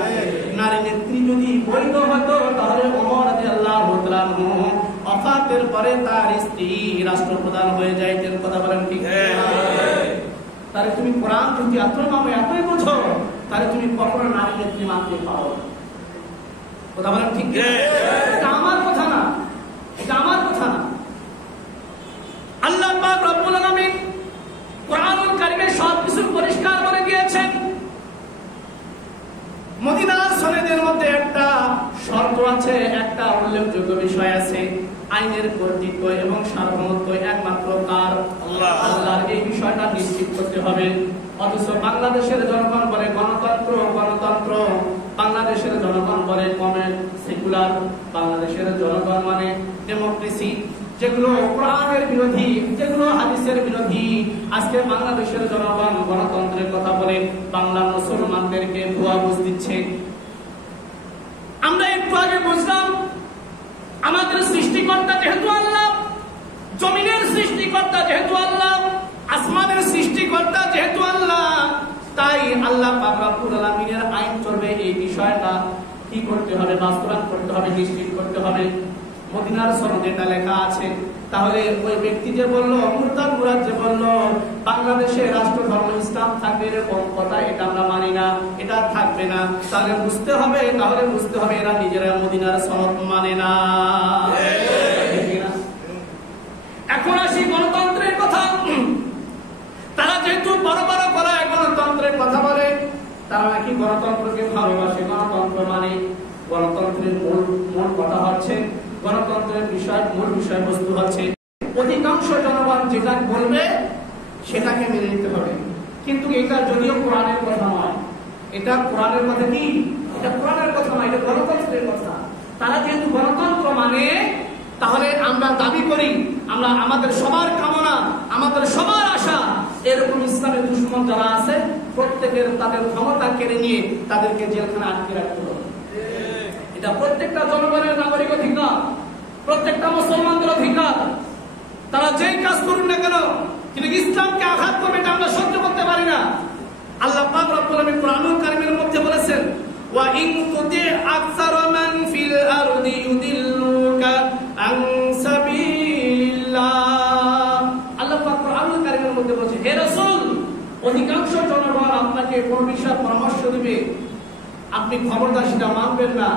নারী নেত্রী যদি বৈধ হতো, তাহলে ওমর রাদিয়াল্লাহু তাআলা আনহু ওফাতের পরে তার স্ত্রী রাষ্ট্রপ্রধান হয়ে যাইতেন, কথা বলেন ঠিক কি না? তাহলে তুমি কোরআন যদি এতই মানো, এতই বুঝো, তাহলে তুমি কখনো নারী নেত্রী মানতে পারো না, কথা বলেন ঠিক কি না? এটা আমার কথা না, এটা আমার কথা না। আল্লাহ পাক রব্বুল আলামিন কোরআনুল কারীমে সবকিছু পরিষ্কার করে দিয়েছেন। মদিনার সনদের মধ্যে একটা শর্ত আছে, একটা উল্লেখযোগ্য বিষয় আছে। আইনের কর্তৃত্ব এবং সার্বভৌমত্ব একমাত্র তার আল্লাহর, এই বিষয়টা নিশ্চিত করতে হবে। অথচ বাংলাদেশের জনগণ বলে গণতন্ত্র, গণতন্ত্র, বাংলাদেশের জনগণ বলে সেকুলার, বাংলাদেশের জনগণ মানে ডেমোক্রেসি, যেগুলো কোরআনের বিরোধী, যেগুলো হাদিসের বিরোধী। আজকে বাংলাদেশের জনগণ গণতন্ত্রের কথা বলে বাংলার মুসলমানদেরকে ভুয়া বুঝ দিচ্ছে। আমরা একটু আগে বুঝলাম আমাদের সৃষ্টিকর্তা যেহেতু আল্লাহ, জমিনের সৃষ্টিকর্তা যেহেতু আল্লাহ, আসমানের সৃষ্টিকর্তা যেহেতু আল্লাহ, তাই আল্লাহ পাক রব্বুল আলামিনের আইন চলবে, এই বিষয়টা কি করতে হবে? বাস্তবায়ন করতে হবে, নিশ্চিত করতে হবে। মদিনার সনদে এটা লেখা আছে। তাহলে ওই ব্যক্তি যে বললো, মুরতাদ মুরাদ যে বললো বাংলাদেশে রাষ্ট্র ধর্ম ইসলাম থাকবে, এরকম কথা এটা আমরা মানি না, এটা থাকবে না, তাহলে বুঝতে হবে এরা নিজেরা মদিনার সনদ মানে না। এখন আসি গণতন্ত্রের কথা। তারা যেহেতু বড় বড় গলায় গণতন্ত্রের কথা বলে, তারা নাকি গণতন্ত্রকে ভালোবাসে, গণতন্ত্র মানে। গণতন্ত্রের মূল কথা হচ্ছে, গণতন্ত্রের মূল বিষয়বস্তু হচ্ছে অধিকাংশ জনগণ যেটা বলবে সেটাকে মেনে নিতে হবে। কিন্তু এটা যদিও কোরআনের কথা নয়, এটা কোরআনের কথা কি? এটা কোরআনের কথা নয়, এটা গণতন্ত্রের কথা। তারা যেহেতু গণতন্ত্র মানে, তাহলে আমরা দাবি করি, আমরা আমাদের সবার কামনা, আমাদের সবার আশা, এরকম ইসলামের দুশমন যারা আছে প্রত্যেকের তাদের ক্ষমতা কেড়ে নিয়ে তাদেরকে জেলখানে আটকে রাখতে হবে। এটা প্রত্যেকটা জনগণের নাগরিক অধিকার, প্রত্যেকটা মুসলমানদের অধিকার। তারা যেই কাজ করুন না কেন, কিন্তু ইসলামকে আঘাত করবে এটা আমরা সহ্য করতে পারি না। আল্লাহ পাক রব্বুল আলামিন কোরআনুল কারীমের মধ্যে বলেছেন, ওয়া ইন তুতি আকসারা মান ফিল আরদি ইউদিল্লুকা আন সাবিলিল্লাহ। আল্লাহ পাক কোরআনুল কারীমের মধ্যে বলেছে, হে রাসূল, অধিকাংশ জনগণ আপনাকে কোন বিষয়ে পরামর্শ দিবে, আপনি খবরদার সেটা মানবেন না,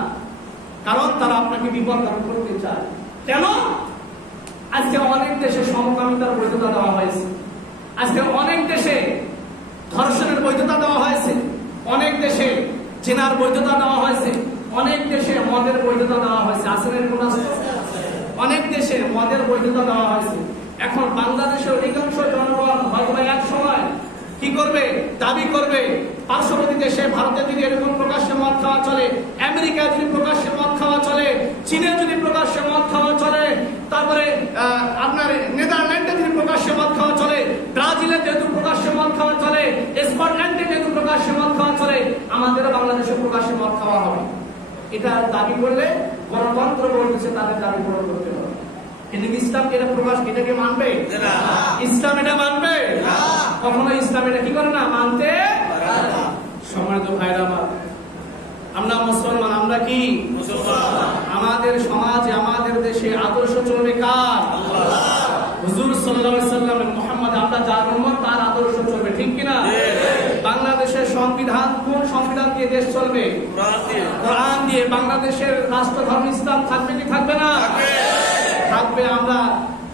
কারণ তারা আপনাকে বিপদগামী করতে চায়। কেন? আজকে অনেক দেশে সমকামিতার বৈধতা দেওয়া হয়েছে, আজকে অনেক দেশে ধর্ষণের বৈধতা দেওয়া হয়েছে, অনেক দেশে জেনার বৈধতা দেওয়া হয়েছে, অনেক দেশে মদের বৈধতা দেওয়া হয়েছে। আসলের কোন অনেক দেশে মদের বৈধতা দেওয়া হয়েছে। এখন বাংলাদেশের অধিকাংশ জনগণ হয়তো এক সময় কি করবে? দাবি করবে পার্শ্ববর্তী দেশে ভারতে যদি এরকম প্রকাশ্যে মদ খাওয়া চলে, আমেরিকায় যদি প্রকাশ্যে মদ খাওয়া চলে, চীনে যদি প্রকাশ্যে মদ খাওয়া চলে, তারপরে আপনার নেদারল্যান্ডে যদি প্রকাশ্যে মদ খাওয়া চলে, ব্রাজিলে যেহেতু প্রকাশ্যে মদ খাওয়া চলে, স্কটল্যান্ডে যেহেতু প্রকাশ্যে মদ খাওয়া চলে, আমাদের বাংলাদেশে প্রকাশ্যে মদ খাওয়া হবে। এটা দাবি করলে গণতন্ত্র বলতেছে তাদের দাবি পূরণ করতে হবে। কিন্তু ইসলাম এটা প্রকাশ, এটাকে মানবে? ইসলাম এটা মানবে? কখনো ইসলাম এটা কি করে না, মানতে। সম্মানিত ভাইরা আমার, আমরা মুসলমান, আমরা কি মুসলমান? আমাদের সমাজে, আমাদের দেশে আদর্শ চলবে কার? হুজুর সাল্লাল্লাহু আলাইহি সাল্লামের, মুহাম্মদ, আমরা যার উম্মত তার আদর্শ চলবে, ঠিক কি না? বাংলাদেশের সংবিধান, কোন সংবিধান দিয়ে দেশ চলবে? কোরআন দিয়ে। বাংলাদেশের রাষ্ট্র ধর্ম ইসলাম থাকবে কি থাকবে না? থাকবে। আমরা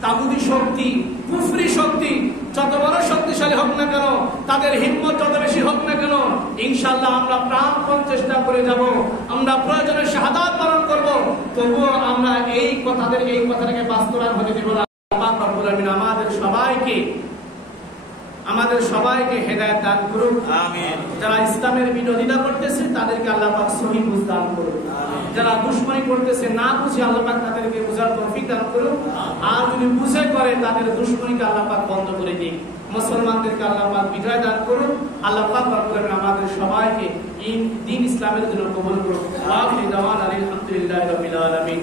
তাগুতি শক্তি, কুফরি শক্তি যত বড় শক্তিশালী হোক না কেন, তাদের হিম্মত যত বেশি হোক না কেন, ইনশাআল্লাহ আমরা প্রাণপণ চেষ্টা করে যাব, আমরা প্রয়োজনে শাহাদাত বরণ করব, তবুও আমরা এই কথাটাকে বাস্তবায়ন হতে দেব না। আল্লাহ পাক রব্বুল আলামিন আমাদের সবাইকে হেদায়েত দান করুন। আমিন। যারা ইসলামের বিরোধিতা করতেছে তাদেরকে আল্লাহ পাক সহিহ বুঝ দান করুন। আমিন। যারা দুশমনি করতেছে না বুঝে আল্লাহ পাক তাদেরকে বুঝার তৌফিক দান করুন। আর যদি বুঝে করে তাদের দুশমনিকে আল্লাহ পাক বন্ধ করে দিন। মুসলমানদেরকে আল্লাহ পাক বিজয় দান করুন। আল্লাহ পাক রব্বুল আলামিন আমাদের সবাইকে দ্বীন ইসলামের জন্য কবুল করুন। ওয়া আখিরু দাওয়ানা আলহামদুলিল্লাহি রাব্বিল আলামিন।